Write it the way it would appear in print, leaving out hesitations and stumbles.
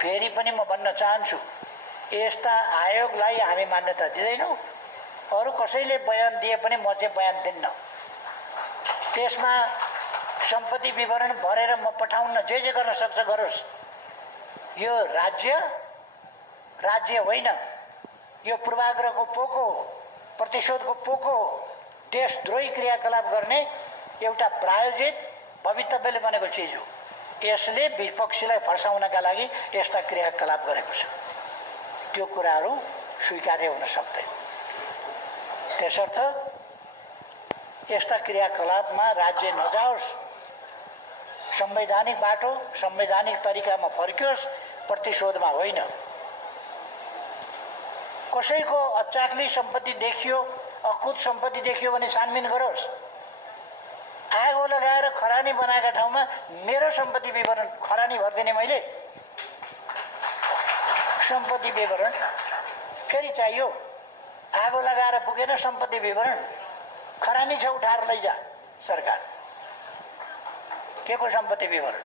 फेरि पनि म भन्न चाहन्छु, यस्ता आयोगलाई हामी मान्यता दिँदैनौँ। अरू कसैले बयान दिए पनि म चाहिँ बयान दिन्न। त्यसमा सम्पत्ति विवरण भरेर म पठाउन जे गर्न सक्छ गरोस्। यो राज्य होइन, यो पूर्वाग्रहको पोको हो, प्रतिशोधको पोको हो, देशद्रोही क्रियाकलाप गर्ने एउटा प्रायोजित भवितव्यले बनेको चिज हो। यसले विपक्षीलाई फर्साउनका लागि यस्ता क्रियाकलाप गरेको छ। त्यो कुराहरू स्वीकार्य हुन सक्दैन। त्यसर्थ यस्ता क्रियाकलापमा राज्य नजाओस्, संवैधानिक बाटो संवैधानिक तरिकामा फर्कियोस्, प्रतिशोधमा होइन। कसैको अचाक्ली सम्पत्ति देखियो, अकुत सम्पत्ति देखियो भने छानबिन गरोस्। आगो लगाएर खरानी बनाएका ठाउँमा मेरो सम्पत्ति विवरण खरानी भर्दिने मैले सम्पत्ति विवरण फेरि चाहियो। आगो लगाएर पुगेन सम्पत्ति विवरण, खरानी छ उठाएर लैजा सरकार। के को सम्पत्ति विवरण?